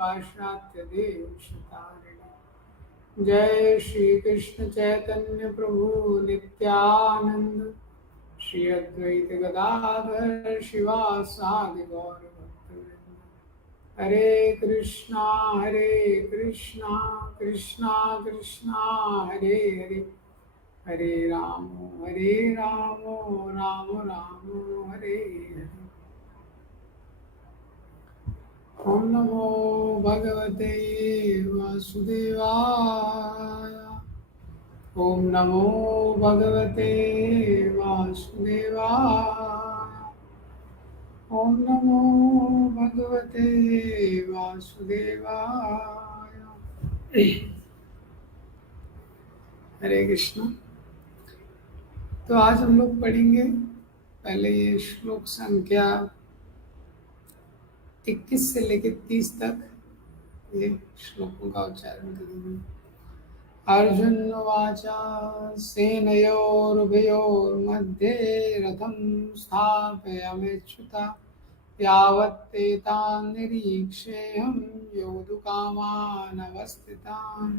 पाश्चात्य देशतारिणे। जय श्री कृष्ण चैतन्य प्रभु नित्यानंद, श्री अद्वैत गदाधर शिवासादि गौर भक्तवृंद। हरे कृष्णा कृष्णा कृष्णा हरे हरे, हरे राम राम राम हरे हरे। ओम नमो भगवते वासुदेवाय। ओम नमो भगवते वासुदेवाय। ओम नमो भगवते वासुदेवाय। हरे कृष्ण। तो आज हम लोग पढ़ेंगे पहले ये श्लोक संख्या 21 से लेकर 30 तक ये श्लोकों का उच्चारण करेंगे। अर्जुन उवाच सेनयोरुभयोर्मध्ये रथं स्थापयाम्युत यावत्ते तान् निरीक्षेऽहं योद्धुकामानवस्थितान्।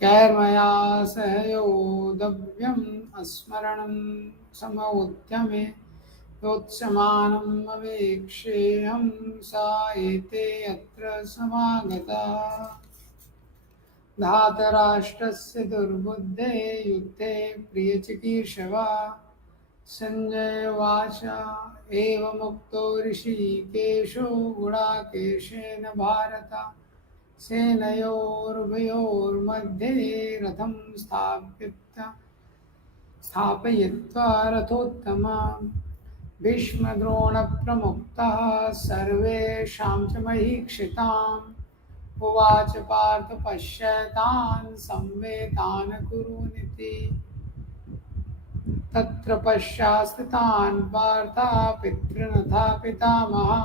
कैर्मया सह योद्धव्यम् अस्मरणं समउद्यमे योत्स्यमानम् अवेक्षेऽहं सा एते अत्र समागता। धातराष्ट्रस्य दुर्बुद्धे युद्धे प्रियचिकीर्षवा। संजय उवाच एवमुक्तो ऋषिकेशो गुडाकेशेन भारत सेनयोरुभयोर्मध्ये रथं स्थापयित्वा रथोत्तमा। भीष्मद्रोणप्रमुक्ताः सर्वेषां च महीक्षिताम्। उवाच पार्थ पश्यतान् संवेतान् कुरुनिति। तत्र पश्यास्थितान् पार्था पितृनथा पितामहा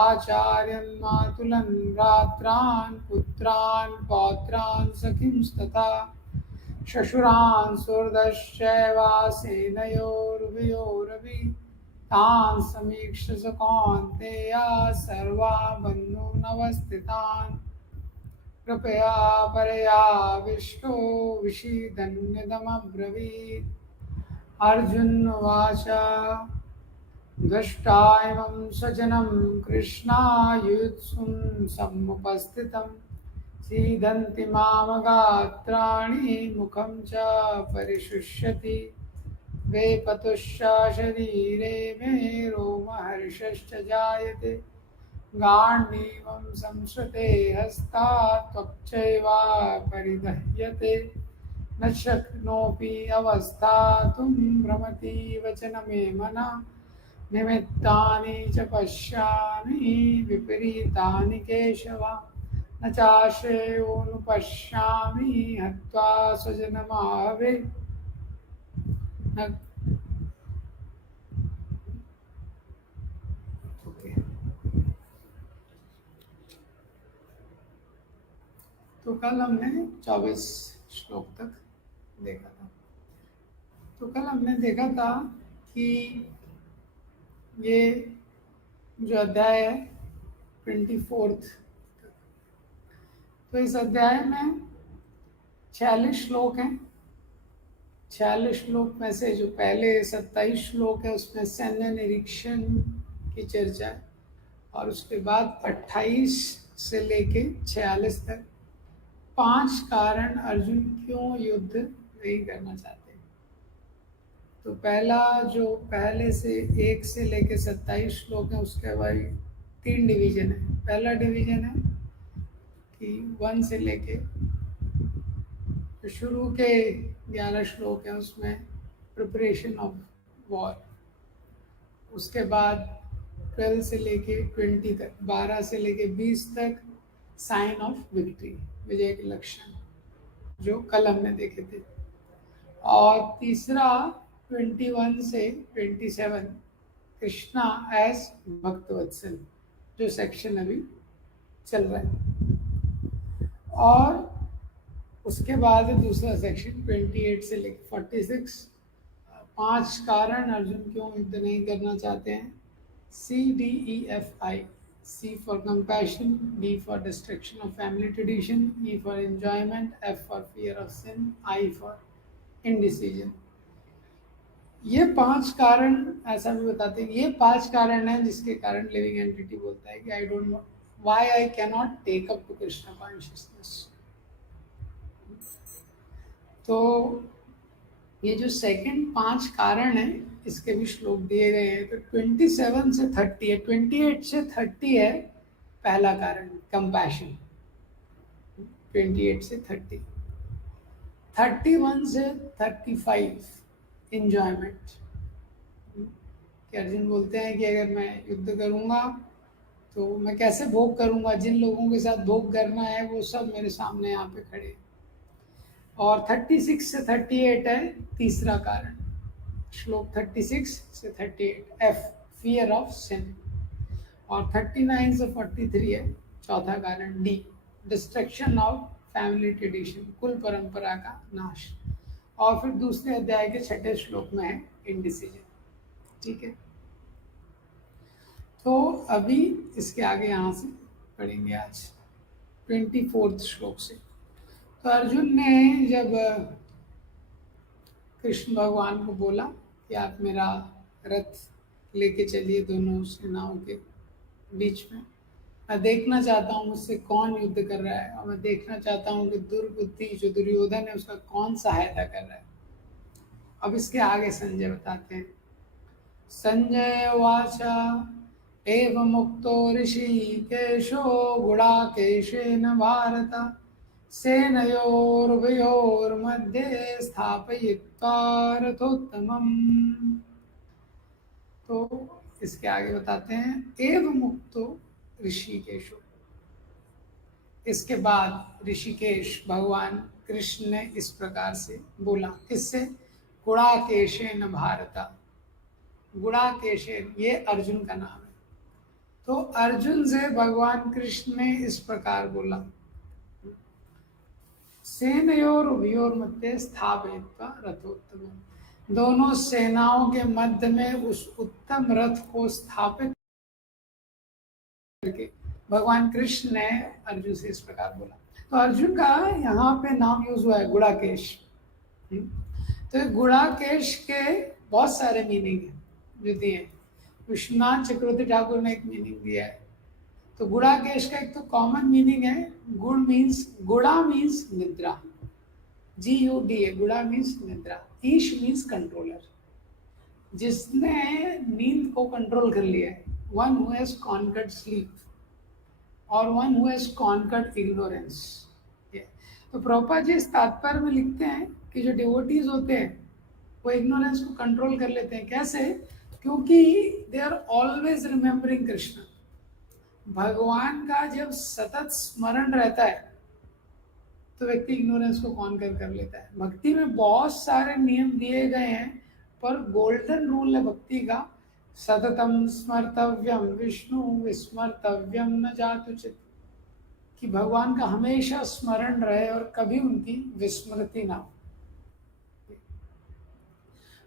आचार्यन् मातुलन् भ्रात्रान् पुत्रान् पौत्रान् सखींस्तथा श्वशुरान् सुहृदश्चैवासेनयोरुभयोरपि तान् समीक्ष्य स कौन्तेय सर्वा बन्धूनवस्थितान् कृपया परयाविष्टो विषीदन्यतमब्रवीत्। अर्जुन उवाच दृष्टायमं स्वजनं कृष्णा युयुत्सुं समुपस्थितं सीदन्ति मामगात्राणि मुखं च परिशुष्यति वेपतुश्च शरीरे मे रोमहर्षश्च जायते गाण्डीवं संश्रुते हस्तात् त्वक्चैवा परिदह्यते न शक्नोपि अवस्थातुं भ्रमतीव च न मे मनः निमित्तानि च पश्यामि विपरीतानि केशव न चाश्रयोऽनुपश्यामि हत्वा स्वजनमाहवे न। तो कल हमने 24 श्लोक तक देखा था। तो कल हमने देखा था कि ये जो अध्याय है 24th, तो इस अध्याय में 46 श्लोक हैं। 46 श्लोक में से जो पहले 27 श्लोक है उसमें सैन्य निरीक्षण की चर्चा है, और उसके बाद 28 से लेके 46 तक 5 कारण अर्जुन क्यों युद्ध नहीं करना चाहते। तो पहला जो पहले से 1 से लेके 27 श्लोक है उसके बाद 3 डिवीजन है। पहला डिवीजन है कि 1 से लेके तो शुरू के 11 श्लोक है उसमें प्रिपरेशन ऑफ वॉर। उसके बाद 12 से लेके 20 तक, 12 से लेके 20 तक साइन ऑफ विक्ट्री, विजय के लक्षण, जो कल हमने देखे थे। और तीसरा 21 से 27 कृष्णा एज भक्तवत्सल, जो सेक्शन अभी चल रहा है। और उसके बाद दूसरा सेक्शन 28 से लेकर 46 5 कारण अर्जुन क्यों युद्ध नहीं करना चाहते हैं, CDEFI C for compassion, D for destruction of family tradition, E for enjoyment, F for fear of sin, I for indecision. ये 5 कारण ऐसा भी बताते हैं, ये 5 कारण हैं जिसके कारण लिविंग एंटिटी बोलता है कि I don't know why I can not take up to Krishna consciousness. तो ये जो सेकंड 5 कारण है इसके भी श्लोक दिए गए हैं। तो 27 से 30 है, 28 से 30 है पहला कारण कंपैशन, 28 से 30, 31 से 35 इंजॉयमेंट, कि अर्जुन बोलते हैं कि अगर मैं युद्ध करूंगा तो मैं कैसे भोग करूंगा, जिन लोगों के साथ भोग करना है वो सब मेरे सामने यहाँ पे खड़े हैं। और 36 से 38 है तीसरा कारण, श्लोक 36 से 38 एफ फियर ऑफ सिन। और 39 से 43 है चौथा कारण D destruction of family tradition, कुल परंपरा का नाश। और फिर दूसरे अध्याय के 6ठे श्लोक में है इंडिसीजन। ठीक है, तो अभी इसके आगे यहाँ से पढ़ेंगे आज 24 श्लोक से। तो अर्जुन ने जब कृष्ण भगवान को बोला कि आप मेरा रथ लेके चलिए दोनों सेनाओं के बीच में, मैं देखना चाहता हूँ मुझसे कौन युद्ध कर रहा है, और मैं देखना चाहता हूँ कि दुर्बुद्धि जो दुर्योधन है उसका कौन सहायता कर रहा है। अब इसके आगे संजय बताते हैं। संजय वाचा एवं मुक्तो ऋषिकेशो गुडाकेशेन भारत सेनयोरुभयोर्मध्ये स्थापयित्वा रथोत्तमम्। तो इसके आगे बताते हैं एवं मुक्तो ऋषिकेशो, इसके बाद ऋषिकेश भगवान कृष्ण ने इस प्रकार से बोला, किससे? गुडाकेशेन भारत, गुडाकेशेन ये अर्जुन का नाम है। तो अर्जुन से भगवान कृष्ण ने इस प्रकार बोला, सेनयोर उभयोर मध्य स्थापयित्वा रथोत्तम, दोनों सेनाओं के मध्य में उस उत्तम रथ को स्थापित करके भगवान कृष्ण ने अर्जुन से इस प्रकार बोला। तो अर्जुन का यहाँ पे नाम यूज हुआ है गुडाकेश। तो गुडाकेश के बहुत सारे मीनिंग है जो दिए। विश्वनाथ चक्रवर्ती ठाकुर ने एक मीनिंग दिया है। तो गुडाकेश का एक तो कॉमन मीनिंग है, गुड़ मीन्स, गुड़ा मीन्स निद्रा, GUD है, गुड़ा मीन्स निद्रा, ईश मीन्स कंट्रोलर, जिसने नींद को कंट्रोल कर लिया है, one who has conquered sleep, और one who has conquered ignorance. तो प्रभुपाद जी इस तात्पर्य में लिखते हैं कि जो डिवोटीज होते हैं वो इग्नोरेंस को कंट्रोल कर लेते हैं। कैसे? क्योंकि they are always remembering Krishna. भगवान का जब सतत स्मरण रहता है तो व्यक्ति इग्नोरेंस को कॉन्कर कर लेता है। भक्ति में बहुत सारे नियम दिए गए हैं, पर गोल्डन रूल है भक्ति का, सततम स्मर्तव्यम विष्णु विस्मर्तव्यम न जातुचित, कि भगवान का हमेशा स्मरण रहे और कभी उनकी विस्मृति ना हो।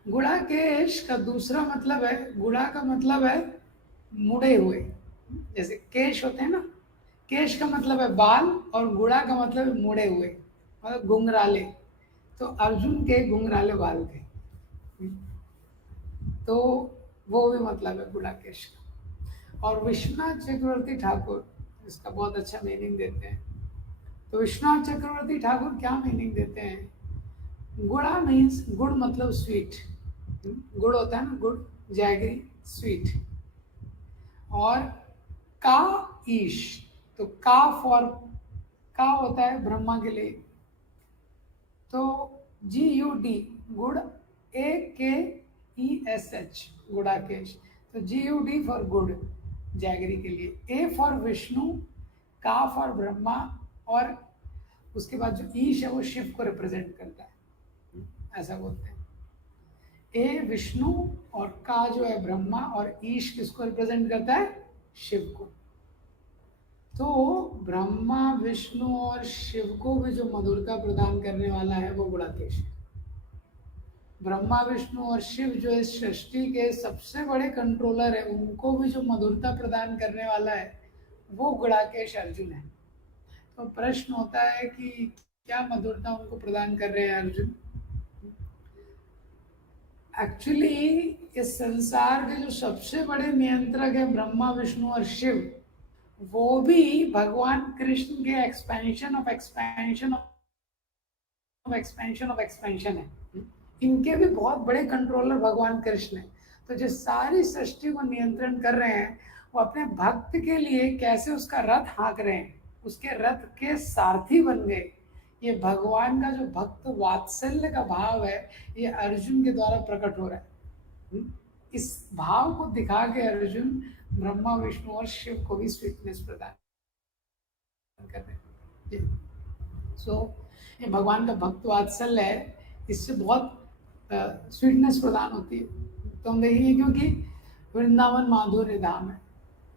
गुड़ाकेश का दूसरा मतलब है, गुड़ा का मतलब है मुड़े हुए, जैसे केश होते हैं ना, केश का मतलब है बाल, और गुड़ा का मतलब है मुड़े हुए, मतलब घुंघराले। तो अर्जुन के घुंघराले बाल थे, तो वो भी मतलब है गुड़ाकेश का। और विश्वनाथ चक्रवर्ती ठाकुर इसका बहुत अच्छा मीनिंग देते हैं। तो विश्वनाथ चक्रवर्ती ठाकुर क्या मीनिंग देते हैं? गुड़ा मीन्स, गुड़ मतलब स्वीट, गुड़ होता है ना, गुड़, जैगरी, स्वीट। और का ईश, तो का फॉर, का होता है ब्रह्मा के लिए, तो GUD गुड़, AKESH गुड़ाकेश, तो GUD फॉर गुड़ जैगरी के लिए, A फॉर विष्णु, का फॉर ब्रह्मा, और उसके बाद जो ईश है वो शिव को रिप्रेजेंट करता है, ऐसा बोलते हैं। ए विष्णु और का जो है ब्रह्मा, और ईश किसको रिप्रेजेंट करता है? शिव को। तो ब्रह्मा विष्णु और शिव को भी जो मधुरता प्रदान करने वाला है वो गुड़ाकेश है। ब्रह्मा विष्णु और शिव जो इस सृष्टि के सबसे बड़े कंट्रोलर है, उनको भी जो मधुरता प्रदान करने वाला है वो गुणाकेश अर्जुन है। तो प्रश्न होता है कि क्या मधुरता उनको प्रदान कर रहे हैं अर्जुन? एक्चुअली इस संसार के जो सबसे बड़े नियंत्रक है ब्रह्मा विष्णु और शिव, वो भी भगवान कृष्ण के expansion of expansion of expansion of expansion है। इनके भी बहुत बड़े कंट्रोलर भगवान कृष्ण है। तो जो सारी सृष्टि को नियंत्रण कर रहे हैं, वो अपने भक्त के लिए कैसे उसका रथ हाँक रहे हैं, उसके रथ के सारथी बन गए। ये भगवान का जो भक्त वात्सल्य का भाव है, ये अर्जुन के द्वारा प्रकट हो रहा है। इस भाव को दिखा के अर्जुन ब्रह्मा विष्णु और शिव को भी स्वीटनेस प्रदान कर रहे हैं। सो ये भगवान का भक्त वात्सल्य है, इससे बहुत स्वीटनेस प्रदान होती है। तो हम देखेंगे क्योंकि वृंदावन माधुर्य धाम है,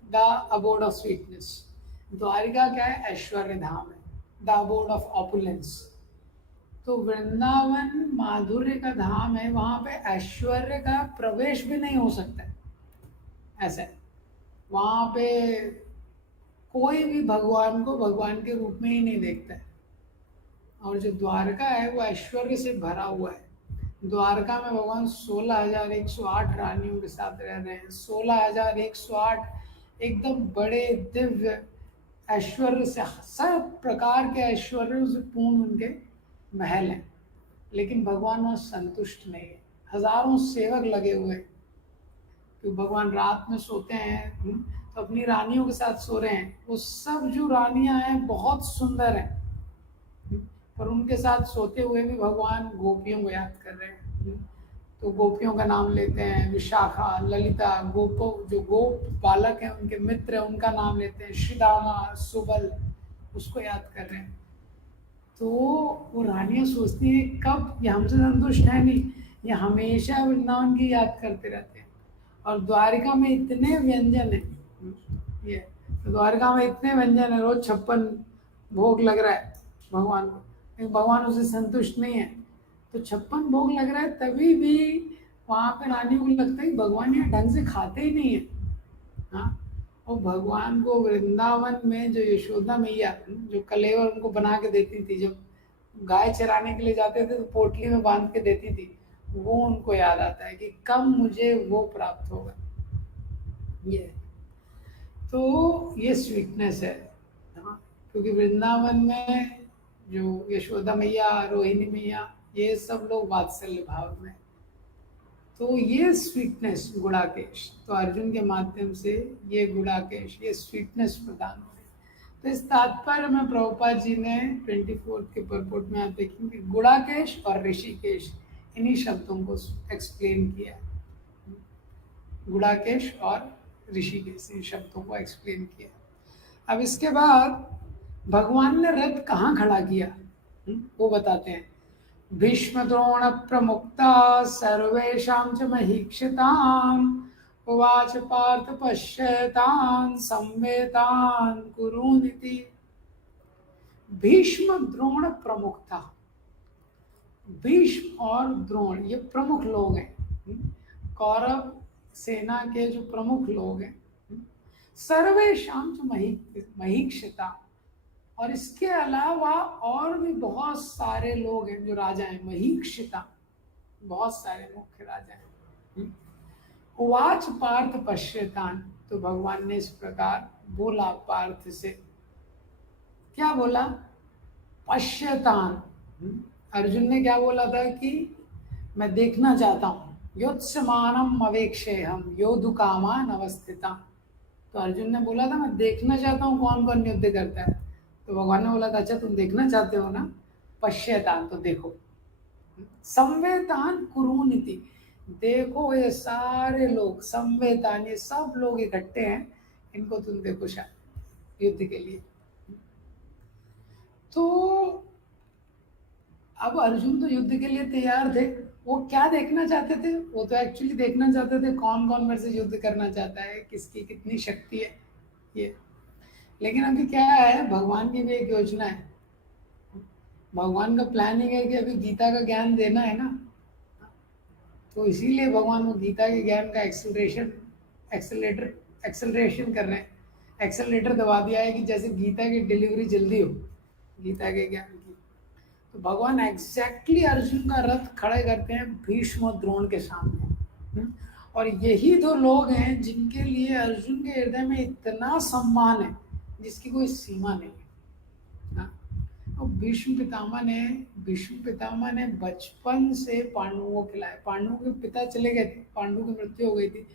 the abode of sweetness. Dwarka क्या है? ऐश्वर्य धाम है, द अबोर्ड ऑफ ऑपुलेंस। तो वृंदावन माधुर्य का धाम है, वहां पे ऐश्वर्य का प्रवेश भी नहीं हो सकता है। ऐसा है, वहां पे कोई भी भगवान को भगवान के रूप में ही नहीं देखता है। और जो द्वारका है वो ऐश्वर्य से भरा हुआ है। द्वारका में भगवान 16,108 रानियों के साथ रह रहे हैं। 16,108 एकदम बड़े दिव्य ऐश्वर्य से, सब प्रकार के ऐश्वर्यों से पूर्ण उनके महल हैं। लेकिन भगवान वहाँ संतुष्ट नहीं है। हजारों सेवक लगे हुए हैं, क्योंकि भगवान रात में सोते हैं तो अपनी रानियों के साथ सो रहे हैं। वो सब जो रानियां हैं बहुत सुंदर हैं, पर उनके साथ सोते हुए भी भगवान गोपियों को याद कर रहे हैं। तो गोपियों का नाम लेते हैं, विशाखा, ललिता, गोपो, जो गोप बालक हैं उनके मित्र हैं उनका नाम लेते हैं, श्रीदामा, सुबल, उसको याद कर रहे हैं। तो वो रानियां सोचती हैं कब ये हमसे संतुष्ट है नहीं, ये हमेशा वृंदावन की याद करते रहते हैं। और द्वारिका में इतने व्यंजन है, ये तो द्वारिका में इतने व्यंजन है, रोज 56 भोग लग रहा है भगवान को, लेकिन भगवान उसे संतुष्ट नहीं है। तो 56 भोग लग रहा है, तभी भी वहाँ पे रानियों को लगता है भगवान यहाँ ढंग से खाते ही नहीं है। हाँ, और भगवान को वृंदावन में जो यशोदा मैया जो कलेवर उनको बना के देती थी, जब गाय चराने के लिए जाते थे तो पोटली में बांध के देती थी, वो उनको याद आता है कि कब मुझे वो प्राप्त होगा। ये तो ये स्वीटनेस है। हाँ, क्योंकि वृंदावन में जो यशोदा मैया, रोहिणी मैया, ये सब लोग वात्सल्य भाव में, तो ये स्वीटनेस गुणाकेश, तो अर्जुन के माध्यम से ये गुणाकेश, ये स्वीटनेस प्रदान हो रही। तो इस तात्पर्य में प्रभुपाद जी ने 24 के परपोर्ट में आप देखेंगे गुणाकेश और ऋषिकेश इन्हीं शब्दों को एक्सप्लेन किया। गुणाकेश और ऋषिकेश इन शब्दों को एक्सप्लेन किया। अब इसके बाद भगवान ने रथ कहाँ खड़ा किया वो बताते हैं। भीष्म द्रोण प्रमुक्ता सर्वेषां च महीक्षितान् उवाच पार्थ पश्यतान् संवेतान् कुरूनिति। भीष्म द्रोण प्रमुक्ता, भीष्म और द्रोण ये प्रमुख लोग हैं, कौरव सेना के जो प्रमुख लोग हैं। सर्वेषां च महीक्षिता, और इसके अलावा और भी बहुत सारे लोग हैं जो राजा हैं, महीक्षिता, बहुत सारे मुख्य राजा हैं। उवाच पार्थ पश्यतान, तो भगवान ने इस प्रकार बोला पार्थ से। क्या बोला? पश्यतान। अर्जुन ने क्या बोला था कि मैं देखना चाहता हूँ। योत्समानम अवेक्षेयम योद्धुकामान अवस्थिता। तो अर्जुन ने बोला था मैं देखना चाहता हूँ कौन कौन युद्ध करता है। तो भगवान ने बोला था अच्छा तुम देखना चाहते हो ना, पश्यतान, तो देखो। संवेतान कुरूनिति, देखो ये सारे लोग, संवेतान, ये सब लोग इकट्ठे हैं, इनको तुम देखो शायद युद्ध के लिए। तो अब अर्जुन तो युद्ध के लिए तैयार थे। वो क्या देखना चाहते थे? वो तो एक्चुअली देखना चाहते थे कौन कौन मेरे से युद्ध करना चाहता है, किसकी कितनी शक्ति है ये। लेकिन अभी क्या है, भगवान की भी एक योजना है। भगवान का प्लानिंग है कि अभी गीता का ज्ञान देना है ना, तो इसीलिए भगवान वो गीता के ज्ञान का एक्सेलरेशन कर रहे हैं। एक्सेलरेटर दबा दिया है कि जैसे गीता की डिलीवरी जल्दी हो, गीता के ज्ञान की। तो भगवान एग्जैक्टली अर्जुन का रथ खड़े करते हैं भीष्म और द्रोण के सामने। और यही दो लोग हैं जिनके लिए अर्जुन के हृदय में इतना सम्मान है जिसकी कोई सीमा नहीं है। हाँ? और भीष्म पितामह ने बचपन से पांडवों को खिलाया। पांडवों के पिता चले गए थे, पांडवों की मृत्यु हो गई थी,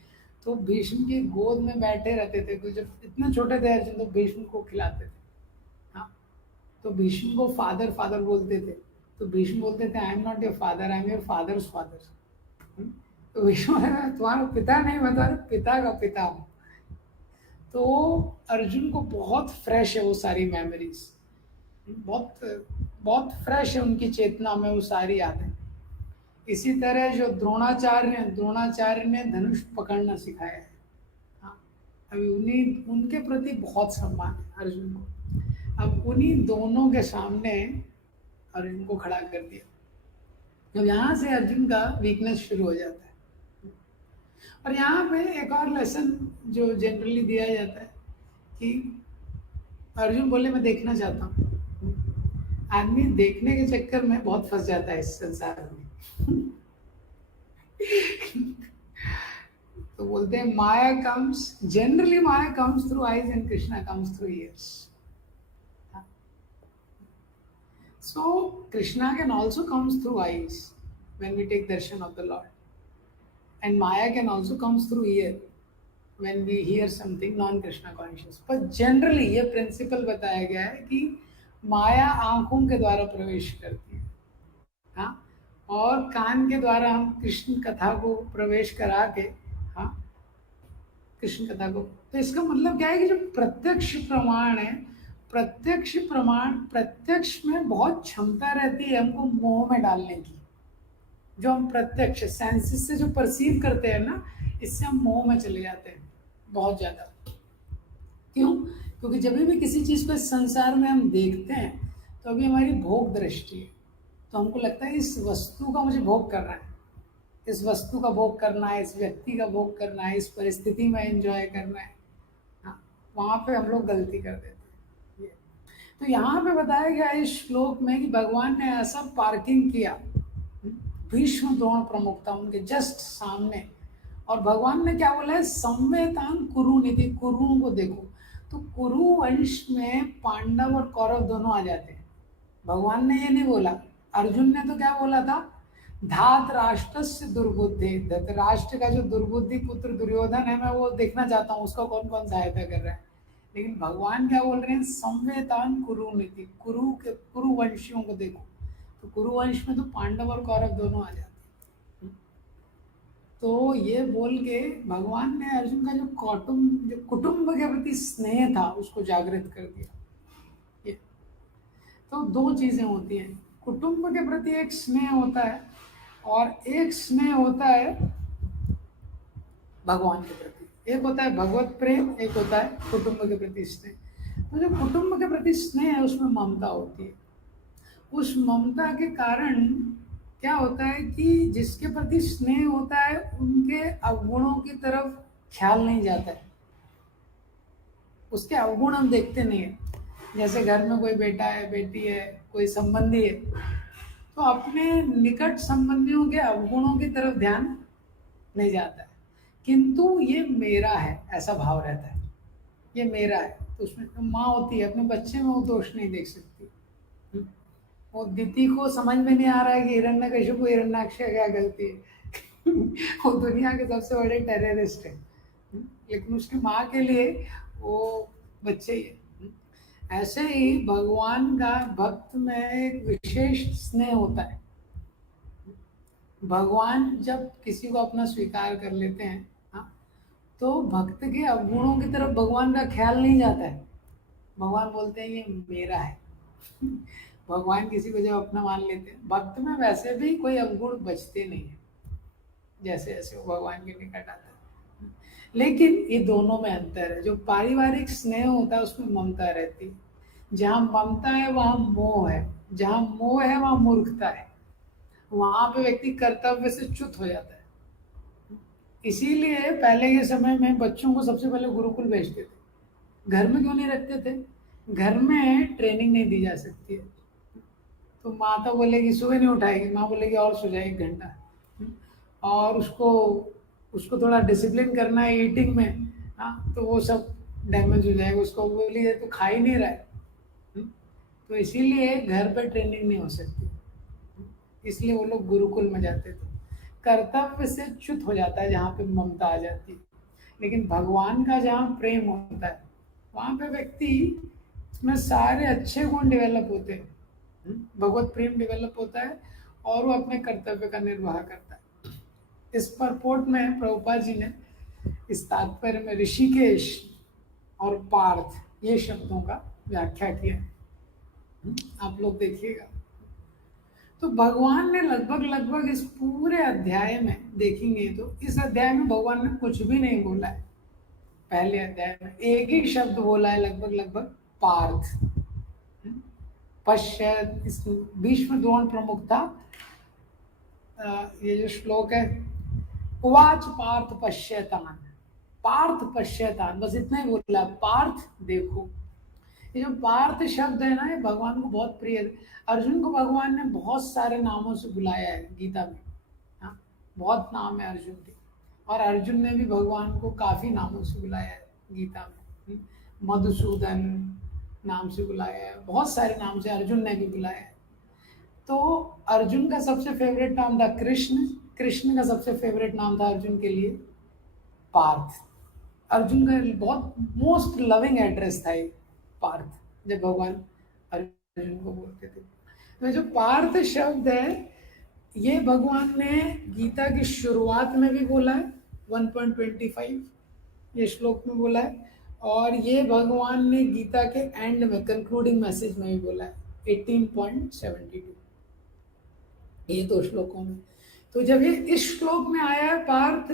तो भीष्म की गोद में बैठे रहते थे। तो जब इतने छोटे थे अर्जुन तो भीष्म को खिलाते थे। हाँ, तो भीष्म को फादर फादर बोलते थे। तो भीष्म बोलते थे, I am not your father, I am your fathers father. तो भीष्म तुम्हारा पिता नहीं, मैं तुम्हारे पिता का पिता हूँ। तो अर्जुन को बहुत फ्रेश है वो सारी मेमोरीज, बहुत बहुत फ्रेश है उनकी चेतना में वो सारी यादें। इसी तरह जो द्रोणाचार्य ने धनुष पकड़ना सिखाया है। हाँ, अभी उन्हीं उनके प्रति बहुत सम्मान है अर्जुन को। अब उन्हीं दोनों के सामने अर्जुन को खड़ा कर दिया। जब यहाँ से अर्जुन का वीकनेस शुरू हो जाता है। और यहाँ पे एक और लेसन जो जनरली दिया जाता है कि अर्जुन बोले मैं देखना चाहता हूँ। आदमी देखने के चक्कर में बहुत फंस जाता है इस संसार में। तो बोलते हैं Maya comes through eyes and Krishna comes through ears. So Krishna can also comes through eyes when we take darshan of the Lord, and Maya can also comes through ear when we hear something non-Krishna conscious. But generally ये principle बताया गया है कि माया आंखों के द्वारा प्रवेश करती है, हाँ, और कान के द्वारा हम कृष्ण कथा को प्रवेश करा के, हाँ, कृष्ण कथा को। तो इसका मतलब क्या है कि जो प्रत्यक्ष प्रमाण है, प्रत्यक्ष में बहुत क्षमता रहती है हमको मोह में डालने की। जो हम प्रत्यक्ष सेंसेस से जो परसीव करते हैं ना, इससे हम मोह में चले जाते हैं बहुत ज्यादा। क्यों? क्योंकि जब भी किसी चीज को संसार में हम देखते हैं तो अभी हमारी भोग दृष्टि है। तो हमको लगता है इस वस्तु का मुझे भोग करना है, इस वस्तु का भोग करना है, इस व्यक्ति का भोग करना है, इस परिस्थिति में एंजॉय करना है। हाँ, वहां पे हम लोग गलती कर देते हैं। तो यहाँ पे बताया गया इस श्लोक में कि भगवान ने ऐसा पार्किंग किया, भीष्म द्रोण प्रमुख था उनके जस्ट सामने। और भगवान ने क्या बोला है, संवेतान कुरु निधि, कुरुओं को देखो। तो कुरु वंश में पांडव और कौरव दोनों आ जाते हैं। भगवान ने ये नहीं बोला। अर्जुन ने तो क्या बोला था, धात राष्ट्र से दुर्बुद्धि, धृतराष्ट्र का जो दुर्बुद्धि पुत्र दुर्योधन है, मैं वो देखना चाहता हूँ उसका कौन कौन सहायता कर रहा है। लेकिन भगवान क्या बोल रहे हैं, संवेतान कुरु नीति, कुरु वंशियों को देखो। तो कुरु वंश में तो पांडव और कौरव दोनों आ जाते हैं। तो ये बोल के भगवान ने अर्जुन का जो कुटुंब के प्रति स्नेह था उसको जागृत कर दिया। ये तो दो चीजें होती हैं, कुटुंब के प्रति एक स्नेह होता है और एक स्नेह होता है भगवान के प्रति। एक होता है भगवत प्रेम, एक होता है कुटुंब के प्रति स्नेह। तो जो कुटुंब के प्रति स्नेह है उसमें ममता होती है। उस ममता के कारण क्या होता है कि जिसके प्रति स्नेह होता है उनके अवगुणों की तरफ ख्याल नहीं जाता है, उसके अवगुण हम देखते नहीं है। जैसे घर में कोई बेटा है, बेटी है, कोई संबंधी है, तो अपने निकट संबंधियों के अवगुणों की तरफ ध्यान नहीं जाता है, किंतु ये मेरा है ऐसा भाव रहता है, ये मेरा है। तो उसमें तो माँ होती है, अपने बच्चे में वो दोष नहीं देख सकती। वो दीदी को समझ में नहीं आ रहा है कि हिरण्यकशिपु हिरण्याक्ष का क्या गलती है। वो दुनिया के सबसे बड़े टेररिस्ट है, लेकिन उसकी माँ के लिए वो बच्चे ही है। ऐसे ही भगवान का भक्त में एक विशेष स्नेह होता है। भगवान जब किसी को अपना स्वीकार कर लेते हैं, हाँ, तो भक्त के अवगुणों की तरफ भगवान का ख्याल नहीं जाता है। भगवान बोलते हैं ये मेरा है। भगवान किसी को जब अपना मान लेते हैं, भक्त में वैसे भी कोई अवगुण बचते नहीं है जैसे जैसे वो भगवान के निकट आता है। लेकिन ये दोनों में अंतर है। जो पारिवारिक स्नेह होता है उसमें ममता रहती है। जहाँ ममता है वहाँ मोह है, जहाँ मोह है वहाँ मूर्खता है, वहां पे व्यक्ति कर्तव्य से च्युत हो जाता है। इसीलिए पहले के समय में बच्चों को सबसे पहले गुरुकुल भेजते थे। घर में क्यों नहीं रखते थे? घर में ट्रेनिंग नहीं दी जा सकती है। तो माता बोलेगी सुबह नहीं उठाएगी, माँ बोलेगी और सो जाए 1 घंटा। और उसको थोड़ा डिसिप्लिन करना है ईटिंग में, हाँ, तो वो सब डैमेज हो जाएगा। उसको बोली है तो खा ही नहीं रहा है। हम्म, तो इसीलिए घर पे ट्रेनिंग नहीं हो सकती, इसलिए वो लोग गुरुकुल में जाते थे। कर्तव्य से च्युत हो जाता है जहाँ पे ममता आ जाती है। लेकिन भगवान का जहाँ प्रेम होता है, वहाँ पे व्यक्ति में सारे अच्छे गुण डेवलप होते हैं। भगवत प्रेम डेवलप होता है और वो अपने कर्तव्य का निर्वाह करता है। इस परपोर्ट में प्रभुपाद जी ने इस तात्पर्य में ऋषिकेश और पार्थ ये शब्दों का व्याख्या किया है। आप लोग देखिएगा। तो भगवान ने लगभग लगभग इस पूरे अध्याय में देखेंगे तो इस अध्याय में भगवान ने कुछ भी नहीं बोला है। पहले अध्याय में एक ही शब्द बोला है लगभग लगभग, पार्थ। पश्चात इस भीष्म द्रोण प्रमुख था। ये जो श्लोक है, उवाच पार्थ पश्यतान, पार्थ पश्यतान, बस इतना ही बोला, पार्थ देखो। ये जो पार्थ शब्द है ना, ये भगवान को बहुत प्रिय है। अर्जुन को भगवान ने बहुत सारे नामों से बुलाया है गीता में। हाँ, बहुत नाम है अर्जुन के। और अर्जुन ने भी भगवान को काफी नामों से बुलाया है गीता में। मधुसूदन नाम से बुलाया है, बहुत सारे नाम से अर्जुन ने भी बुलाया है। तो अर्जुन का सबसे फेवरेट नाम था कृष्ण, कृष्ण का सबसे फेवरेट नाम था अर्जुन के लिए पार्थ। अर्जुन का बहुत मोस्ट लविंग एड्रेस था ये पार्थ, जब भगवान अर्जुन को बोलते थे। तो जो पार्थ शब्द है, ये भगवान ने गीता की शुरुआत में भी बोला है 1.25 ये श्लोक में बोला है, और ये भगवान ने गीता के एंड में कंक्लूडिंग मैसेज में भी बोला है 18.72, ये 2 श्लोकों में। तो जब ये इस श्लोक में आया है पार्थ,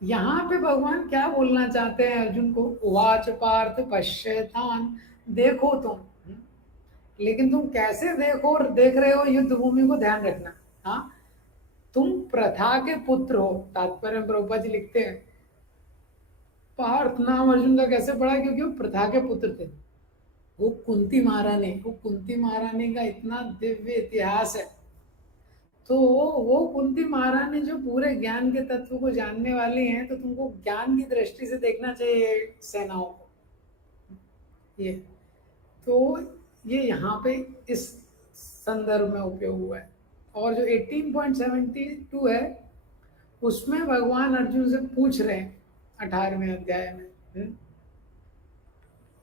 यहाँ पे भगवान क्या बोलना चाहते हैं अर्जुन को? उवाच पार्थ पश्यतान, देखो तुम। लेकिन तुम कैसे देखो और देख रहे हो, युद्ध भूमि को ध्यान रखना। हाँ, तुम प्रथा के पुत्र हो। तात्पर्य प्रभुपाद जी लिखते हैं पार्थ नाम अर्जुन का कैसे पड़ा, क्योंकि वो प्रथा के पुत्र थे। वो कुंती महारानी का इतना दिव्य इतिहास है। तो वो कुंती महारानी जो पूरे ज्ञान के तत्व को जानने वाली हैं, तो तुमको ज्ञान की दृष्टि से देखना चाहिए सेनाओं को। ये तो ये यहाँ पे इस संदर्भ में उपयोग हुआ है। और जो 18.72 है, उसमें भगवान अर्जुन से पूछ रहे हैं 18वें अध्याय में,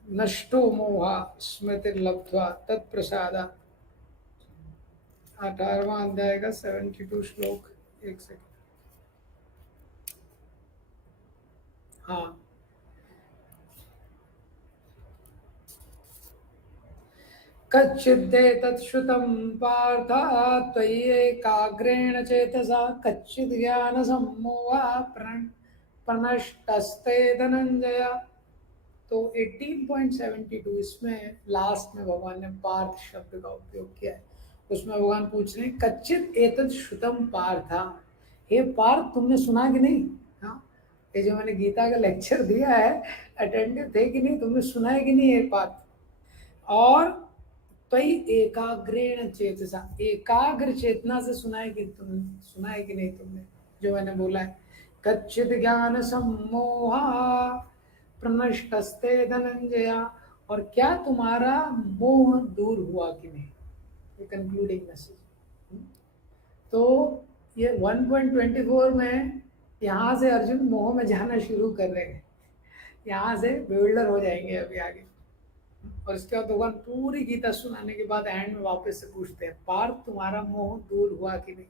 नष्टो मोहा स्मृतिर्लब्ध्वा तत्प्रसादा। 18वां अध्याय का 72 श्लोक, एक सेकंड। हाँ, कच्चिदेतत् श्रुतं पार्थ त्वय्येकाग्रेण चेतसा कच्चित् ज्ञानसम्मोहः प्रनष्टस्ते धनंजय। तो 18.72 इसमें लास्ट में भगवान ने पार्थ शब्द का उपयोग किया है। उसमें भगवान पूछ रहे हैं कच्चित् एतत् श्रुतं पार्थ, हे पार्थ तुमने सुना कि नहीं? हाँ, ये जो मैंने गीता का लेक्चर दिया है, अटेंडिव थे कि नहीं? तुमने सुना है कि नहीं ये पार्थ? और तई एकाग्रेण चेतसा, एकाग्र चेतना से सुना है कि नहीं तुमने जो मैंने बोला है? कच्चित ज्ञान सम्मोहा प्रनष्टस्ते धनंजया, और क्या तुम्हारा मोह दूर हुआ कि नहीं? ये कंक्लूडिंग मैसेज। तो ये 1.24 में यहाँ से अर्जुन मोह में जाना शुरू कर रहे हैं, यहाँ से बिल्डर हो जाएंगे अभी आगे। और इसके बाद भगवान पूरी गीता सुनाने के बाद एंड में वापस से पूछते हैं पार्थ तुम्हारा मोह दूर हुआ कि नहीं?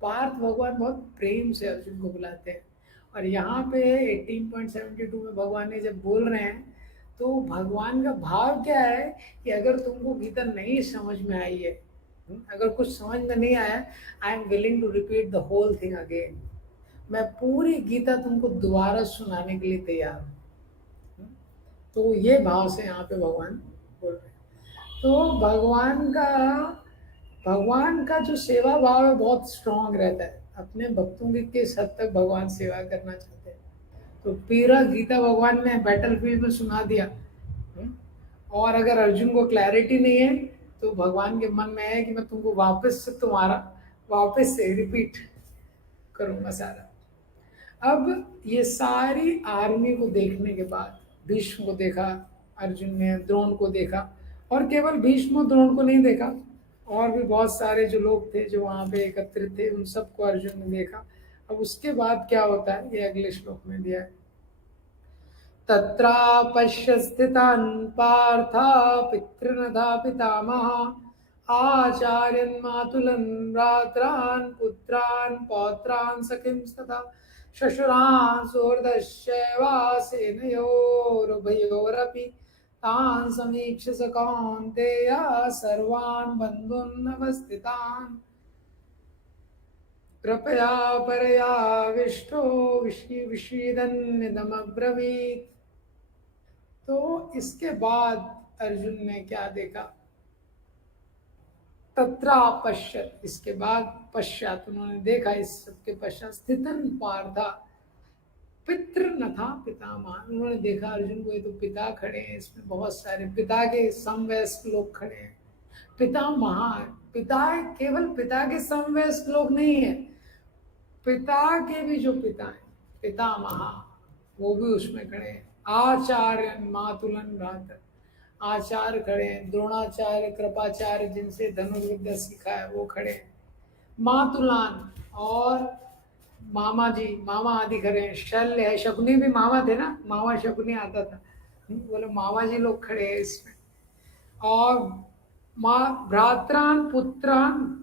पार्थ भगवान बहुत प्रेम से अर्जुन को बुलाते हैं। और यहाँ पे 18.72 में भगवान ने जब बोल रहे हैं, तो भगवान का भाव क्या है कि अगर तुमको गीता नहीं समझ में आई है, अगर कुछ समझ में नहीं आया, I am willing to repeat the whole thing again. मैं पूरी गीता तुमको दोबारा सुनाने के लिए तैयार हूँ। तो ये भाव से यहाँ पे भगवान बोल रहे हैं। तो भगवान का जो सेवा भाव है बहुत स्ट्रांग रहता है। अपने भक्तों की किस हद तक भगवान सेवा करना चाहते हैं, तो पूरा गीता भगवान ने बैटल फील्ड में सुना दिया। और अगर अर्जुन को क्लैरिटी नहीं है तो भगवान के मन में है कि मैं तुमको वापस से रिपीट करूंगा सारा। अब ये सारी आर्मी को देखने के बाद भीष्म को देखा, अर्जुन ने द्रोण को देखा, और केवल भीष्म और द्रोण को नहीं देखा, और भी बहुत सारे जो लोग थे जो वहां पे एकत्रित थे उन सबको अर्जुन ने देखा। अब उसके बाद क्या होता है ये अगले श्लोक में दिया है। तत्रापश्य स्थितान् पार्थ पितृनधा पितामह आचार्यन् मातुलन् भ्रात्रान् पुत्रान् पौत्रान् सखींस्तथा श्वशुरान् सुहृदश्चैवासेनयोरुभयोरपि तान् समीक्ष्य स कौन्तेय सर्वान् बन्धून् अवस्थितान् कृपया परयाविष्टो विषीदन्निदमब्रवीत्। तो इसके बाद अर्जुन ने क्या देखा, तत्रा पश्चात, इसके बाद पश्चात उन्होंने देखा, इस सबके पश्चात स्थितन पार्था पितृ न था पितामह, उन्होंने देखा अर्जुन को ये तो पिता खड़े हैं, इसमें बहुत सारे पिता के समवयस्क लोग खड़े हैं। पिता महान, पिता केवल पिता के समवयस्क लोग नहीं है, पिता के भी जो पिता हैं पिता महा वो भी उसमें खड़े हैं। आचार्य मातुलन भ्रातर, आचार्य खड़े हैं, द्रोणाचार्य कृपाचार्य जिनसे धनुर्विद्या सीखा है वो खड़े हैं, मातुलान और मामा जी मामा आदि खड़े हैं, शल्य है, शकुनी भी मामा थे ना, मामा शकुनी आता था, बोले मामा जी लोग खड़े हैं इसमें। और माँ भ्रात्रान पुत्रान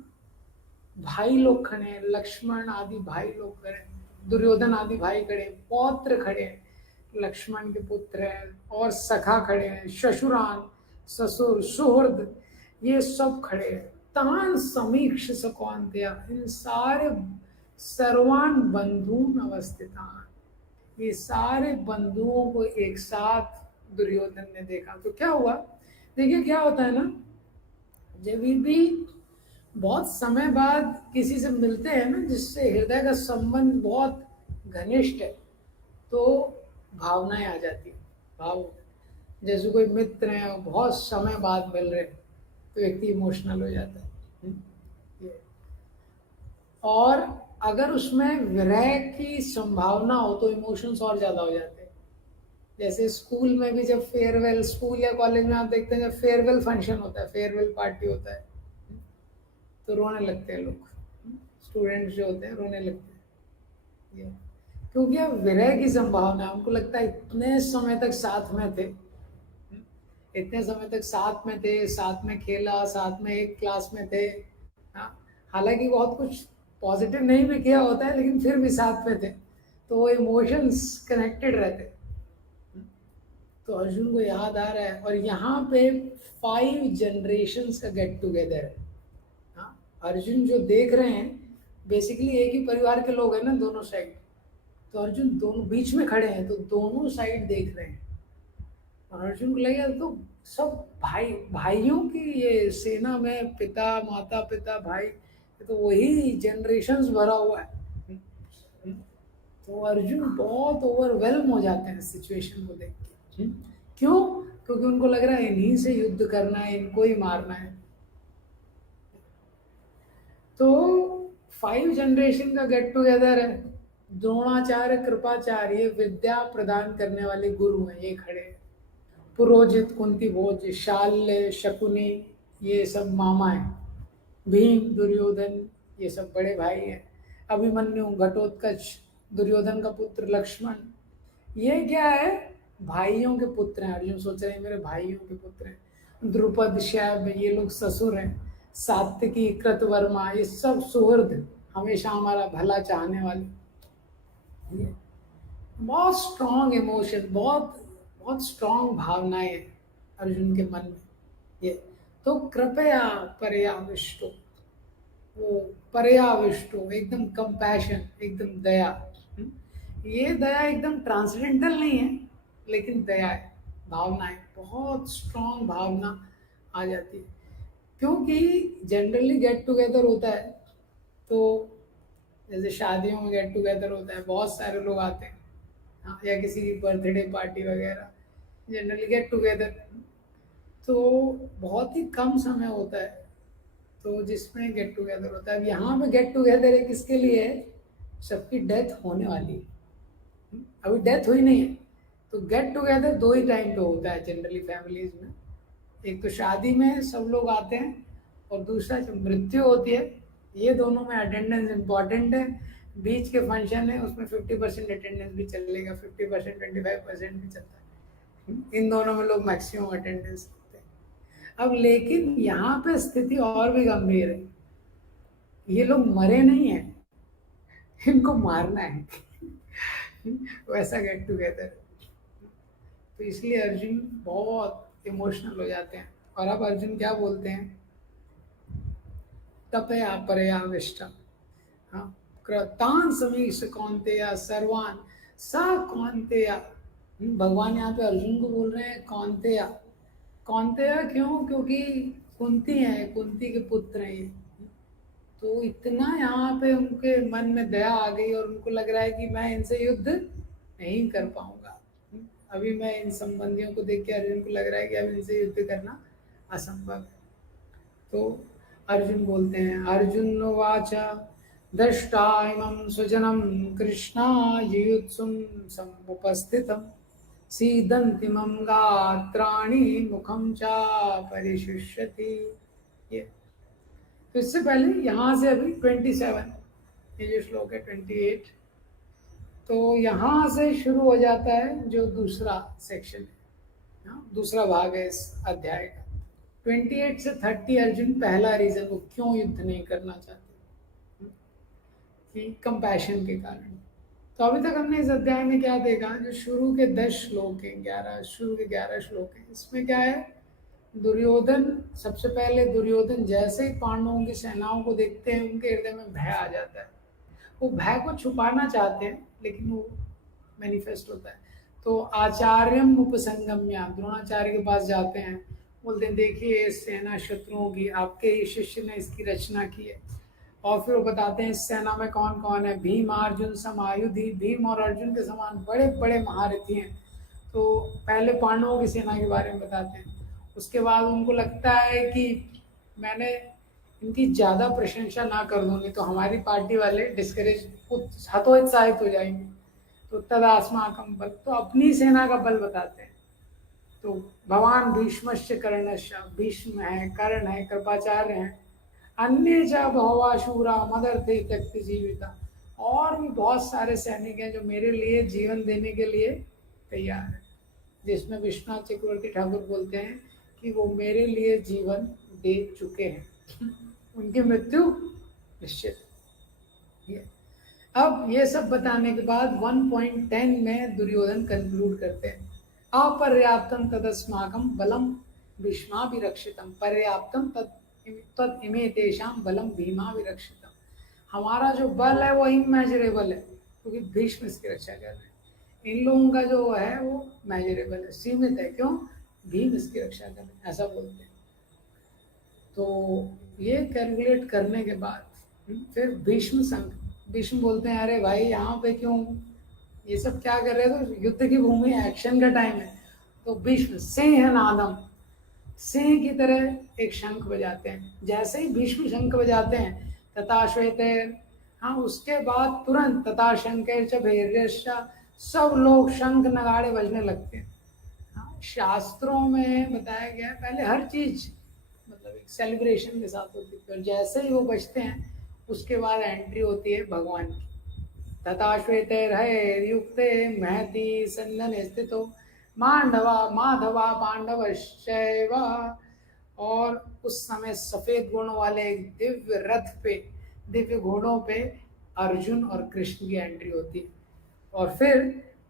भाई लोग खड़े हैं, लक्ष्मण आदि भाई लोग खड़े हैं, दुर्योधन आदि भाई खड़े हैं, पौत्र खड़े हैं, लक्ष्मण के पुत्र हैं, और सखा खड़े हैं, ससुरान ससुर सुहृद ये सब खड़े हैं। तान समीक्ष सकौन्त्या, इन सारे सर्वान बंधून अवस्थितान, ये सारे बंधुओं को एक साथ दुर्योधन ने देखा। तो क्या हुआ, देखिए क्या होता है ना, जब भी बहुत समय बाद किसी से मिलते हैं ना जिससे हृदय का संबंध बहुत घनिष्ठ है तो भावनाएं आ जाती है। भाव जैसे कोई मित्र हैं और बहुत समय बाद मिल रहे हैं तो व्यक्ति इमोशनल हो जाता है। और अगर उसमें विरह की संभावना हो तो इमोशंस और ज्यादा हो जाते हैं। जैसे स्कूल में भी जब फेयरवेल, स्कूल या कॉलेज में आप देखते हैं जब फेयरवेल फंक्शन होता है, फेयरवेल पार्टी होता है तो रोने लगते हैं लोग, स्टूडेंट्स जो होते हैं रोने लगते हैं, क्योंकि अब विरह की संभावना है। उनको लगता है इतने समय तक साथ में थे, इतने समय तक साथ में थे, साथ में खेला, साथ में एक क्लास में थे, हालांकि बहुत कुछ पॉजिटिव नहीं भी किया होता है लेकिन फिर भी साथ में थे, तो वो इमोशंस कनेक्टेड रहते। तो अर्जुन को याद आ रहा है, और यहाँ पे 5 जनरेशन्स का गेट टुगेदर है। अर्जुन जो देख रहे हैं बेसिकली एक ही परिवार के लोग हैं ना दोनों साइड, तो अर्जुन दोनों बीच में खड़े हैं तो दोनों साइड देख रहे हैं, और अर्जुन को लगे तो सब भाइयों की ये सेना में पिता माता पिता भाई, तो वही जनरेशन्स भरा हुआ है। तो अर्जुन बहुत ओवरवेल्म हो जाते हैं सिचुएशन को देख के। क्यों? क्योंकि उनको लग रहा है इन्हीं से युद्ध करना है, इनको ही मारना है। तो 5 जनरेशन का गेट टुगेदर है। द्रोणाचार्य कृपाचार्य विद्या प्रदान करने वाले गुरु हैं, ये खड़े हैं। पुरोहित कुंती भोज शाल्य शकुनी ये सब मामा हैं, भीम दुर्योधन ये सब बड़े भाई हैं, अभिमन्यु घटोत्कच दुर्योधन का पुत्र लक्ष्मण ये क्या है, भाइयों के पुत्र हैं। अर्जुन सोच रहे हैं मेरे भाइयों के पुत्र हैं। द्रुपद शैब ये लोग ससुर हैं, सात्विकी कृतवर्मा ये सब सुहृद, हमेशा हमारा भला चाहने वाले। बहुत स्ट्रॉन्ग इमोशन, बहुत बहुत स्ट्रॉन्ग भावनाएं हैं अर्जुन के मन में। ये तो कृपया पर्याविष्टो, वो पर्याविष्टो एकदम कंपैशन, एकदम दया। ये दया एकदम ट्रांसडेंटल नहीं है लेकिन दया है, भावना है, बहुत स्ट्रॉन्ग भावना आ जाती है। क्योंकि जनरली गेट टुगेदर होता है तो जैसे शादियों में गेट टुगेदर होता है, बहुत सारे लोग आते हैं हाँ, या किसी बर्थडे पार्टी वगैरह, जनरली गेट टुगेदर। तो बहुत ही कम समय होता है तो जिसमें गेट टुगेदर होता है। अब यहाँ पे गेट टुगेदर है किसके लिए है? सबकी डेथ होने वाली है, अभी डेथ हुई नहीं है। तो गेट टुगेदर दो ही टाइम पे होता है जनरली फैमिलीज में। एक तो शादी में सब लोग आते हैं, और दूसरा जब मृत्यु होती है। ये दोनों में अटेंडेंस इम्पॉर्टेंट है। बीच के फंक्शन है उसमें 50% अटेंडेंस भी चलेगा, 50%, 25% भी चलता है। इन दोनों में लोग मैक्सिमम अटेंडेंस करते हैं। अब लेकिन यहाँ पे स्थिति और भी गंभीर है। ये लोग मरे नहीं है, इनको मारना है। वैसा गेट टुगेदर। तो इसलिए अर्जुन बहुत इमोशनल हो जाते हैं। और अब अर्जुन क्या बोलते हैं? तपया परयाविष्ट, हाँ, कृतान समीक्ष कौन्तेय सर्वान सा कौन्तेय। भगवान यहाँ पे अर्जुन को बोल रहे हैं कौन्तेय। कौन्तेय क्यों? क्योंकि कुंती है, कुंती के पुत्र हैं ये। तो इतना यहाँ पे उनके मन में दया आ गई और उनको लग रहा है कि मैं इनसे युद्ध नहीं कर पाऊंगा। अभी मैं इन संबंधियों को देख के अर्जुन को लग रहा है कि अब इनसे युद्ध करना असंभव है। तो अर्जुन बोलते हैं, अर्जुन वाच दृष्टा इमं स्वजनम कृष्णा युयुत्सुं समुपस्थितम् सीदन्तिमं गात्राणि मुखं च परिशुष्यति। ये तो इससे पहले यहाँ से अभी 27, ये जो श्लोक है 28, तो यहाँ से शुरू हो जाता है जो दूसरा सेक्शन है, दूसरा भाग है इस अध्याय का। 28 से 30 अर्जुन पहला रीजन वो क्यों युद्ध नहीं करना चाहते, कि कंपैशन के कारण। तो अभी तक हमने इस अध्याय में क्या देखा? जो शुरू के 10 श्लोक हैं, 11 शुरू के 11 श्लोक हैं, इसमें क्या है? दुर्योधन, सबसे पहले दुर्योधन जैसे ही पांडवों की सेनाओं को देखते हैं उनके हृदय में भय आ जाता है। वो भय को छुपाना चाहते हैं लेकिन वो मैनिफेस्ट होता है। तो आचार्यम उपसंगम्य, द्रोणाचार्य के पास जाते हैं, बोलते हैं देखिए ये सेना शत्रुओं की, आपके ही शिष्य ने इसकी रचना की है। और फिर वो बताते हैं इस सेना में कौन कौन है। भीम अर्जुन समायुधि, भीम और अर्जुन के समान बड़े बड़े महारथी हैं। तो पहले पांडवों की सेना के बारे में बताते हैं। उसके बाद उनको लगता है कि मैंने इनकी ज़्यादा प्रशंसा ना कर दूँ नहीं तो हमारी पार्टी वाले डिस्करेज, हतोत्साहित हो जाएंगे। तो तदास्माकं बल, तो अपनी सेना का बल बताते हैं। तो भगवान भीष्मश्च कर्णश्च, भीष्म है, कर्ण है, कृपाचार्य हैं, अन्य च बहवा शूरा मदर्थे त्यक्त जीविता, और भी बहुत सारे सैनिक हैं जो मेरे लिए जीवन देने के लिए तैयार है। जिसमें विश्वनाथ चक्रवर्ती ठाकुर बोलते हैं कि वो मेरे लिए जीवन दे चुके हैं। उनकी मृत्यु निश्चित है। अब ये सब बताने के बाद 1.10 में दुर्योधन कंक्लूड करते हैं, अपर्याप्तम तदस्माकं बलम भीष्माभिरक्षितम पर्याप्तम तद इमे तेषां बलम भीमाभिरक्षितम। हमारा जो बल है वो इमेजरेबल है क्योंकि भीष्म इसकी रक्षा कर रहे हैं। इन लोगों का जो है वो मेजरेबल है, सीमित है। क्यों? भीम इसकी रक्षा कर रहे हैं, ऐसा बोलते हैं। तो ये कैलकुलेट करने के बाद फिर भीष्म संग, भीष्म बोलते हैं अरे भाई यहाँ पे क्यों ये सब क्या कर रहे हो? तो युद्ध की भूमि है, एक्शन का टाइम है। तो भीष्म सिंह नादम, सिंह की तरह एक शंख बजाते हैं। जैसे ही भीष्म शंख बजाते हैं तथा श्वेत, हाँ, उसके बाद तुरंत तथा शंकर च भैर्यश्च, सब लोग शंख नगाड़े बजने लगते हैं। हाँ, शास्त्रों में बताया गया है पहले हर चीज मतलब एक सेलिब्रेशन के साथ होती है, और जैसे ही वो बजते हैं उसके बाद एंट्री होती है भगवान की। तथा श्वेतैर्हयैर्युक्ते महति सन्दने स्थितो मांडवा माधवा पांडवश्चैव, और उस समय सफेद घोड़ों वाले एक दिव्य रथ पे, दिव्य घोड़ों पे अर्जुन और कृष्ण की एंट्री होती है। और फिर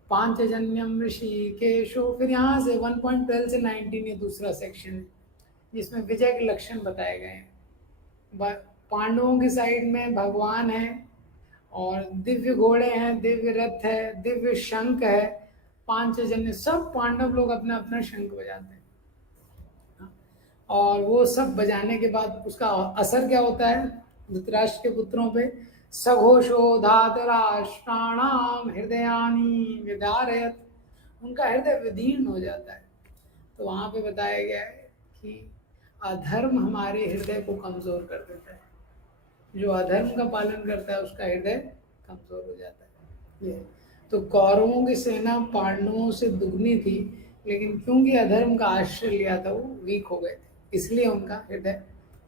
पांचजन्यम ऋषिकेशो, फिर यहाँ से 1.12 से 19 ये दूसरा सेक्शन है जिसमें विजय के लक्षण बताए गए हैं। पांडवों की साइड में भगवान है और दिव्य घोड़े हैं, दिव्य रथ है, दिव्य शंख है, पांचजन्य, सब पांडव लोग अपना अपना शंख बजाते हैं। और वो सब बजाने के बाद उसका असर क्या होता है धृतराष्ट्र के पुत्रों पे? सघोषो धातराष्ट्राणाम हृदयानि विदारयत, उनका हृदय विदीर्ण हो जाता है। तो वहाँ पे बताया गया है कि अधर्म हमारे हृदय को कमजोर कर देता है, जो अधर्म का पालन करता है उसका हृदय कमजोर हो जाता है। ये तो कौरवों की सेना पांडवों से दुगनी थी, लेकिन क्योंकि अधर्म का आश्रय लिया था वो वीक हो गए थे, इसलिए उनका हृदय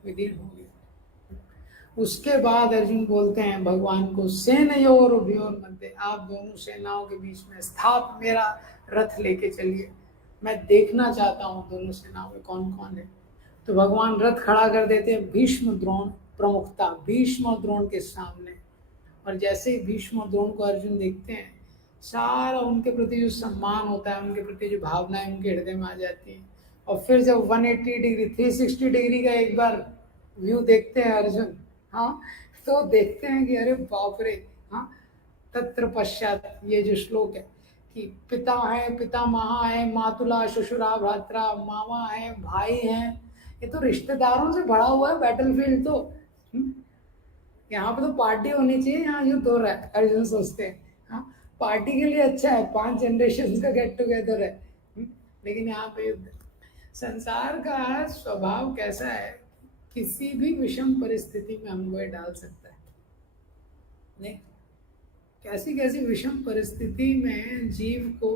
विदीर्ण हो गया। उसके बाद अर्जुन बोलते हैं भगवान को, सेनयोर उभयोर मध्य, आप दोनों सेनाओं के बीच में स्थाप मेरा रथ लेके चलिए, मैं देखना चाहता हूँ दोनों सेनाओं में कौन कौन है। तो भगवान रथ खड़ा कर देते हैं, भीष्म द्रोण प्रमुखता, भीष्म और द्रोण के सामने। और जैसे ही भीष्म और द्रोण को अर्जुन देखते हैं, सारा उनके प्रति जो सम्मान होता है, उनके प्रति जो भावनाएं उनके हृदय में आ जाती हैं। और फिर जब 180 डिग्री 360 डिग्री का एक बार व्यू देखते हैं अर्जुन, हाँ, तो देखते हैं कि अरे बाप रे, हाँ, तत्र पश्चात, ये जो श्लोक है कि पिता है, पिता महा है, मातुला ससुरा भ्रात्रा, मामा है, भाई हैं, ये तो रिश्तेदारों से भरा हुआ है बैटलफील्ड। तो यहाँ पे तो पार्टी होनी चाहिए, यहाँ युद्ध हो रहा है, अर्जुन सोचते हैं। हाँ, पार्टी के लिए अच्छा है, 5 जनरेशन का गेट टुगेदर है, लेकिन यहाँ पे युद्ध। संसार का स्वभाव कैसा है, किसी भी विषम परिस्थिति में हमको ये डाल सकता है। नहीं, कैसी कैसी विषम परिस्थिति में जीव को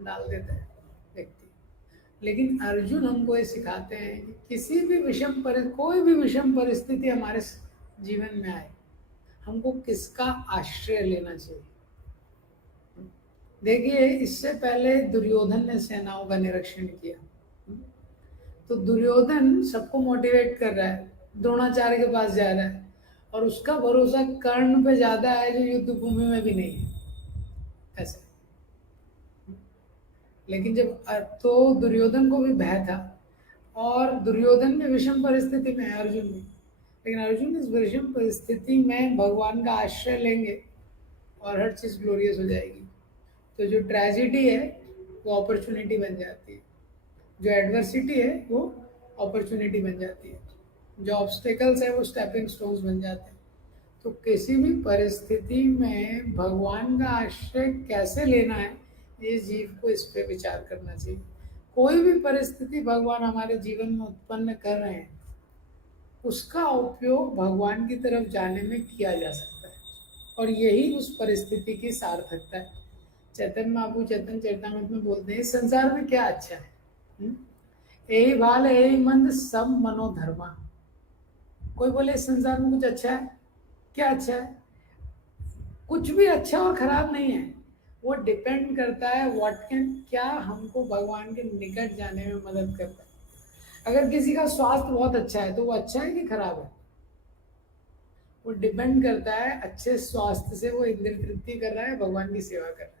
डाल देता है व्यक्ति। लेकिन अर्जुन हमको ये सिखाते हैं कि किसी भी कोई भी विषम परिस्थिति हमारे जीवन में आए, हमको किसका आश्रय लेना चाहिए। देखिए, इससे पहले दुर्योधन ने सेनाओं का निरीक्षण किया, तो दुर्योधन सबको मोटिवेट कर रहा है, द्रोणाचार्य के पास जा रहा है, और उसका भरोसा कर्ण पे ज्यादा है जो युद्ध भूमि में भी नहीं है, ऐसे। लेकिन जब तो दुर्योधन को भी भय था, और दुर्योधन भी विषम परिस्थिति में है, अर्जुन भी, लेकिन अर्जुन इस विषम परिस्थिति में भगवान का आश्रय लेंगे और हर चीज ग्लोरियस हो जाएगी। तो जो ट्रेजिडी है वो अपॉर्चुनिटी बन जाती है, जो एडवर्सिटी है वो अपॉर्चुनिटी बन जाती है, जो ऑब्स्टेकल्स है वो स्टेपिंग स्टोन्स बन जाते हैं। तो किसी भी परिस्थिति में भगवान का आश्रय कैसे लेना है, ये जीव को इस पे विचार करना चाहिए। कोई भी परिस्थिति भगवान हमारे जीवन में उत्पन्न कर रहे हैं, उसका उपयोग भगवान की तरफ जाने में किया जा सकता है, और यही उस परिस्थिति की सार्थकता है। चैतन्य महाप्रभु चैतन्य चरितामृत में बोलते हैं, संसार में क्या अच्छा है, यही भाल है, यही मंद, सब मनोधर्मा। कोई बोले इस संसार में कुछ अच्छा है, क्या अच्छा है? कुछ भी अच्छा और खराब नहीं है, वो डिपेंड करता है क्या हमको भगवान के निकट जाने में मदद करता है। अगर किसी का स्वास्थ्य बहुत अच्छा है तो वो अच्छा है कि खराब है? वो डिपेंड करता है अच्छे स्वास्थ्य से वो इंद्रिय तृप्ति कर रहा है, भगवान की सेवा कर रहा है।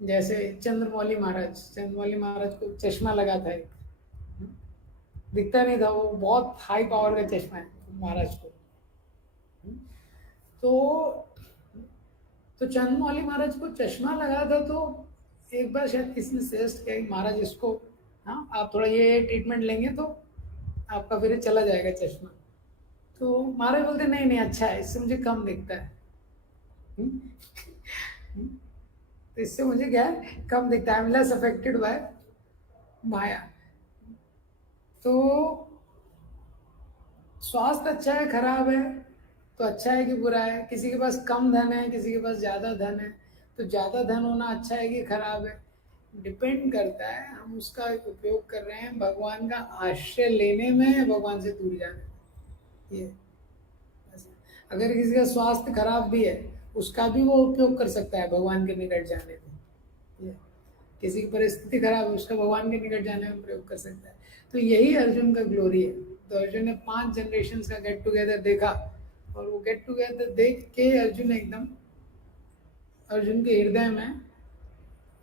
जैसे चंद्रमौली महाराज को चश्मा लगा था, एक दिखता नहीं था, वो बहुत हाई पावर का चश्मा है महाराज को। तो चंद्रमौली महाराज को चश्मा लगा था, तो एक बार शायद किसी ने सजेस्ट किया कि महाराज इसको, हाँ, आप थोड़ा ये ट्रीटमेंट लेंगे तो आपका फिर चला जाएगा चश्मा। तो महाराज बोलते नहीं नहीं, अच्छा है, इससे मुझे कम दिखता है। तो इससे मुझे क्या है, कम दिखता है, I am less affected by Maya. तो स्वास्थ्य अच्छा है खराब है, तो अच्छा है कि बुरा है? किसी के पास कम धन है, किसी के पास ज़्यादा धन है, तो ज़्यादा धन होना अच्छा है कि खराब है? डिपेंड करता है हम उसका उपयोग कर रहे हैं भगवान का आश्रय लेने में या भगवान से दूर जाने में। ये अगर किसी का स्वास्थ्य खराब भी है, उसका भी वो उपयोग कर सकता है भगवान के निकट जाने में। ये किसी की परिस्थिति खराब है, उसका भगवान के निकट जाने में प्रयोग कर सकता है। तो यही अर्जुन का ग्लोरी है। तो अर्जुन ने 5 जनरेशन का गेट टुगेदर देखा, और वो गेट टुगेदर देख के अर्जुन के हृदय में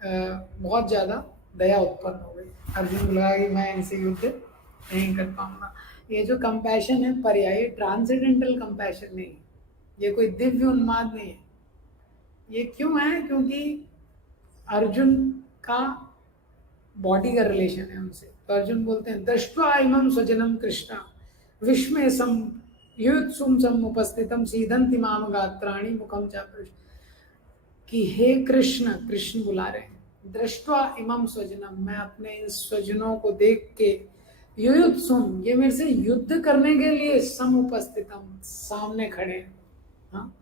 बहुत ज़्यादा दया उत्पन्न हो गई। अर्जुन को लगा कि मैं इनसे युद्ध नहीं कर पाऊंगा। ये जो कंपैशन है पर्याय, ट्रांसेंडेंटल कंपैशन नहीं है, ये कोई दिव्य उन्माद नहीं है। ये क्यों है? क्योंकि अर्जुन का बॉडी का रिलेशन है उनसे। तो अर्जुन बोलते हैं, दृष्ट्वा इमं स्वजनम कृष्णा विस्मय सम युत्सुम समुपस्थितम सीदंति माम गात्राणि मुखम च कि हे कृष्ण, कृष्ण बुला रहे हैं, दृष्टवा इमम स्वजनम, मैं अपने इन स्वजनों को देख के, युयुत्सुम, ये मेरे से युद्ध करने के लिए, समुपस्थितम, सामने खड़े हैं। हाँ,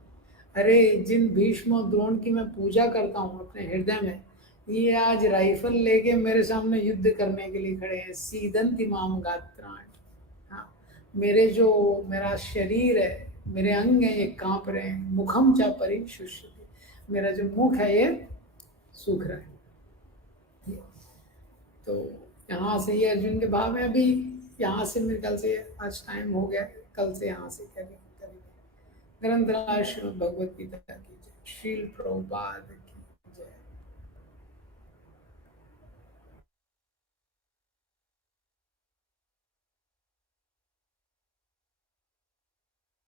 अरे जिन भीष्म और द्रोण की मैं पूजा करता हूँ अपने हृदय में, ये आज राइफल लेके मेरे सामने युद्ध करने के लिए खड़े हैं। सीदंति माम गात्राण, हाँ, मेरा शरीर है, मेरे अंग है, ये कांप रहे हैं। मुखम चा परिशुष्यति, मेरा जो मुख है ये सूख रहा है। तो यहाँ से ये अर्जुन के भाव में, अभी यहाँ से मेरे ख्याल से आज टाइम हो गया, कल से यहाँ से करेंगे। ग्रंथराज श्रीमद् भगवद गीता की जय। श्रील प्रभुपाद